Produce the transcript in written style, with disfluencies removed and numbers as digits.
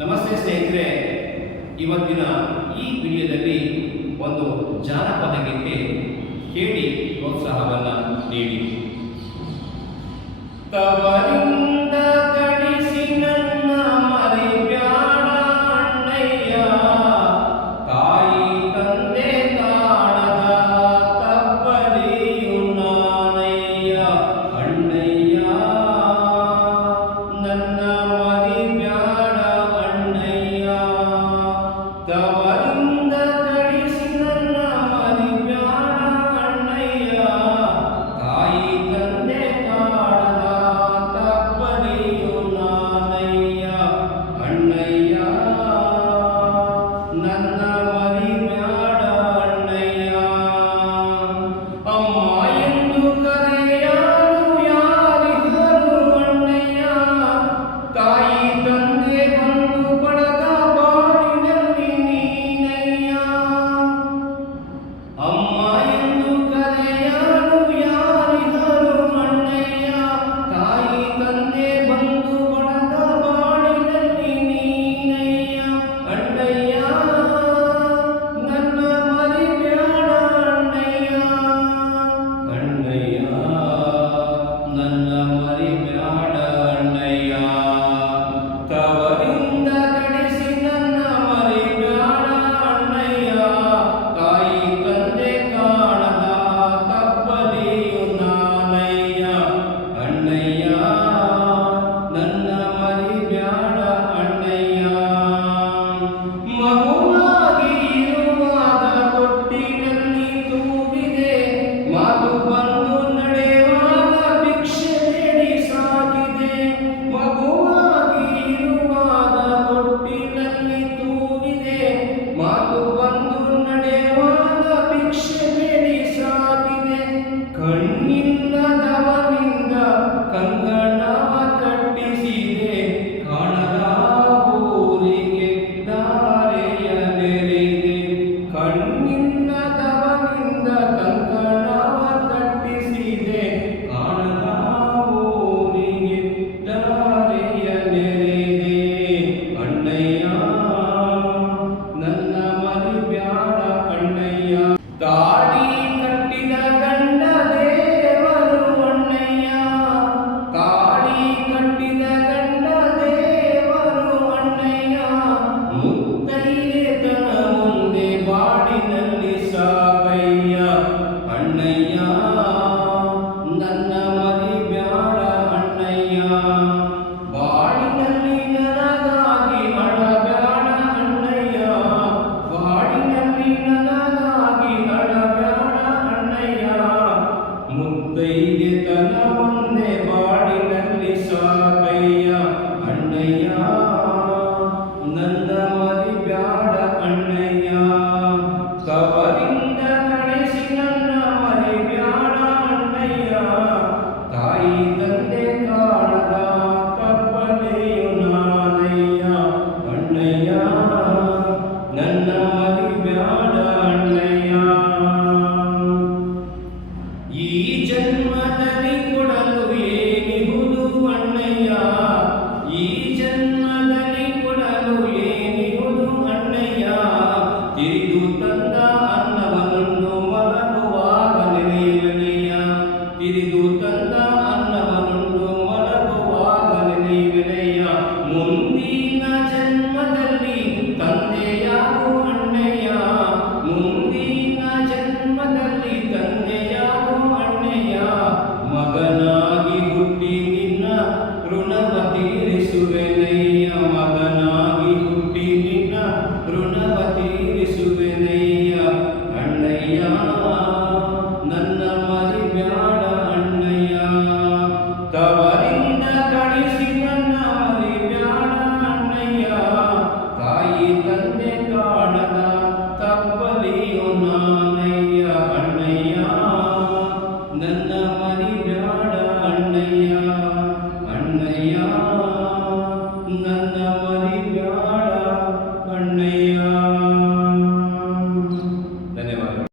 ನಮಸ್ತೆ ಸ್ನೇಹಿತರೆ, ಇವತ್ತಿನ ಈ ವಿಡಿಯೋದಲ್ಲಿ ಒಂದು ಜಾನಪದ ಗೀತೆ ಕೇಳಿ ಪ್ರೋತ್ಸಾಹವನ್ನು ನೀಡಿ. ತವರಿಂದ ಕಳಿಸಿ ನನ್ನ ಮರಿಬ್ಯಾಡ ಅಣ್ಣಯ್ಯ, ತಾಯಿ ತಂದೆ ತಾಣದ ತಪ್ಪಲಿಯು ನಾನಯ್ಯ ಅಣ್ಣಯ್ಯ, ನನ್ನ ಮರಿಬ್ಯಾಡ ಅಣ್ಣಯ್ಯ. ತವರಿಂದ ಕಳಿಸಿ ನನ್ನ ಮರಿಬ್ಯಾಡ ಅಣ್ಣಯ್ಯ, ತಾಯಿ ತಂದೆ ತಾಣದ ತಪ್ಪಲಿಯು ನಾನಯ್ಯ ಅಣ್ಣಯ್ಯ, ನನ್ನ ಮರಿಬ್ಯಾಡ ಅಣ್ಣಯ್ಯ. ಅಮ್ಮ ಎಂದು ಕರೆಯಲು ಯಾರಿದ್ದರು ಅಣ್ಣಯ್ಯ, ತಾಯಿ ತಂದೆ ಬಂದು ಪಡೆದ ಬಾಳಿನಲ್ಲಿ ನೀನಯ್ಯ. ಅಮ್ಮ ಎಂದು ಕರೆಯಲು ಯಾರಿದ್ದರು ಅಣ್ಣಯ್ಯ, ತಾಯಿ ತಂದೆ ಬಂದು ಪಡೆದ ಬಾಳಿನಲ್ಲಿ ನೀನಯ್ಯ ಅಣ್ಣಯ್ಯ, ನನ್ನ ಮರಿಬ್ಯಾಡ ಅಣ್ಣಯ್ಯ ಅಣ್ಣಯ್ಯ, ನನ್ನ ಮರಿಬ್ಯಾಡ ಅಣ್ಣಯ್ಯ. ತವರಿಂದ ಕಳಿಸಿ ನನ್ನ ಮರಿಬ್ಯಾಡ ಅಣ್ಣಯ್ಯ, ತಾಯಿ ತಂದೆ ಕಾಣದ ತಪ್ಪಲಿಯು ನಾನಯ್ಯ ಅಣ್ಣಯ್ಯ, ನನ್ನ ಮರಿಬ್ಯಾಡ ಅಣ್ಣಯ್ಯ. ಮಗುವಾಗಿ ಇರುವಾಗ ತೊಟ್ಟಿನಲ್ಲಿ ತೂಗಿದೆ, ಮಾತು ಬಂದು ನಡೆಯುವಾಗ ಭಿಕ್ಷೆ ಬೇಡಿ ಸಾಕಿದೆ. ಮಗುವಾಗಿ ಇರುವಾಗ ತೊಟ್ಟಿನಲ್ಲಿ ತೂಗಿದೆ, ಮಾತು ಬಂದು ನಡೆಯುವಾಗ ಭಿಕ್ಷೆ ಬೇಡಿ ಸಾಕಿದೆ. ಕಣ್ಣಿಲ್ಲದವನಿಂದ ಕಂಗಣವ ಕಟ್ಟಿಸಿದೆ, ಕಾಣದ ಊರಿಗೆ ದಾರೆಯ ನೆರೆದೆ. ಕಣ್ಣಿಲ್ಲದವನಿಂದ ಕಂಕಣವ ಕಟ್ಟಿಸಿದೆ, ಕಾಣದ ಊರಿಗೆ ದಾರೆಯ ನೆರೆದೆ ಅಣ್ಣಯ್ಯ, ನನ್ನ ಮರಿಬ್ಯಾಡ ಅಣ್ಣಯ್ಯ. ತಾಳಿ ಕಟ್ಟಿದ ಗಂಡ ದೇವರು ಅಣ್ಣಯ್ಯ, ತಾಳಿ ಕಟ್ಟಿದ ಗಂಡ ದೇವರು ಅಣ್ಣಯ್ಯ. ಮುತ್ತೈದೆತನ ಮುಂದೆ ಬಾಳಿನಲ್ಲಿ ಸಾಕಯ್ಯ ಅಣ್ಣಯ್ಯ, ನನ್ನ ಮರಿಬ್ಯಾಡ ಅಣ್ಣಯ್ಯ. ಬಾಳಿನಲ್ಲಿ ನನಗಾಗಿ ಅಳಬ್ಯಾಡ ಅಣ್ಣಯ್ಯ, ಬಾಳಿನಲ್ಲಿ ನನಗಾಗಿ ಅಳಬ್ಯಾಡ ಅಣ್ಣಯ್ಯ. ಮುತ್ತೈದೆತನ ಮುಂದೆ ಬಾಳಿನಲ್ಲಿ ಸಾಕಯ್ಯ ಅಣ್ಣಯ್ಯ, ನನ್ನ ಮರಿಬ್ಯಾಡ ಅಣ್ಣಯ್ಯ. ತವರಿಂದ ಕಳಿಸಿ ನನ್ನ ಮರಿಬ್ಯಾಡ ಅಣ್ಣಯ್ಯ, ತಾಯಿ ತಂದೆ ಕಾಣದ ತಪ್ಪಲೆಯು ನಾನಯ್ಯ ಅಣ್ಣಯ್ಯ, ನನ್ನ ಮರಿಬ್ಯಾಡ ಅಣ್ಣಯ್ಯ. ಈ ಜನ್ಮದಲ್ಲಿ ಕೊಡಲು ಏನಿಹುದು ಅಣ್ಣಯ್ಯ, ಈ ಜನ್ಮದಲ್ಲಿ ಕೊಡಲು ಏನಿಹುದು ಅಣ್ಣಯ್ಯ. ತಿರಿದು ತಂದ ಅನ್ನವನ್ನುಂಡು ಮಲಗುವಾಗ ನೆನೆಯುವೆನಯ್ಯ, ತಿರಿದು ತಂದ ಅನ್ನವನ್ನುಂಡು ಮಲಗುವಾಗ ನೆನೆಯುವೆನಯ್ಯ. ಮುಂದಿನ ಜನ್ಮದಲ್ಲಿ ತಂದೆಯಾಗು ಅಣ್ಣಯ್ಯ, ಮುಂದಿನ ಜನ್ಮದಲ್ಲಿ ತಂದೆಯಾಗು ಅಣ್ಣಯ್ಯ. ಮಗನಾಗಿ ಹುಟ್ಟಿ ನಿನ್ನ ಋಣವ ತೀರಿಸುವೆನಯ್ಯ